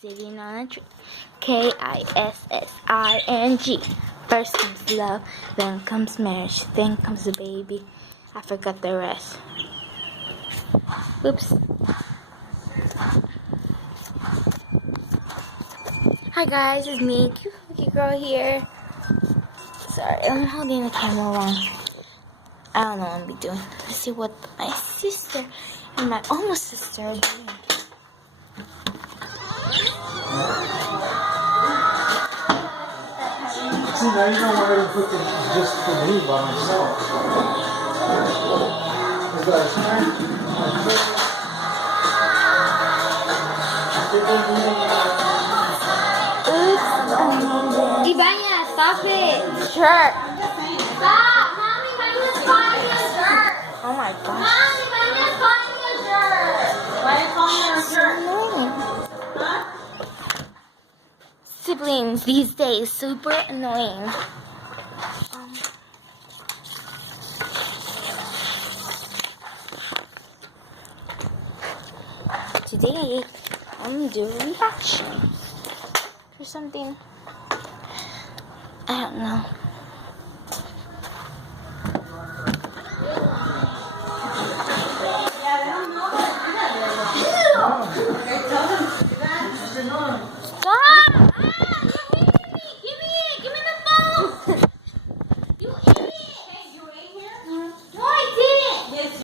Sitting on a tree. Kissing. First comes love, then comes marriage, then comes the baby. I forgot the rest. Oops. Hi guys, it's me, cute girl here. Sorry, I'm holding the camera wrong. I don't know what I'm be doing. Let's see what my sister and my almost sister are doing. See, now you don't want her to put the, just for me by myself. Is that Ibanya, stop it. Sure. Stop! Mommy, Ivanya's calling you a jerk! Oh my gosh. Mommy, Ivanya's calling you a jerk! Why are you calling her a jerk? Annoying. Huh? Siblings these days, super annoying. Today I'm gonna do a reaction for something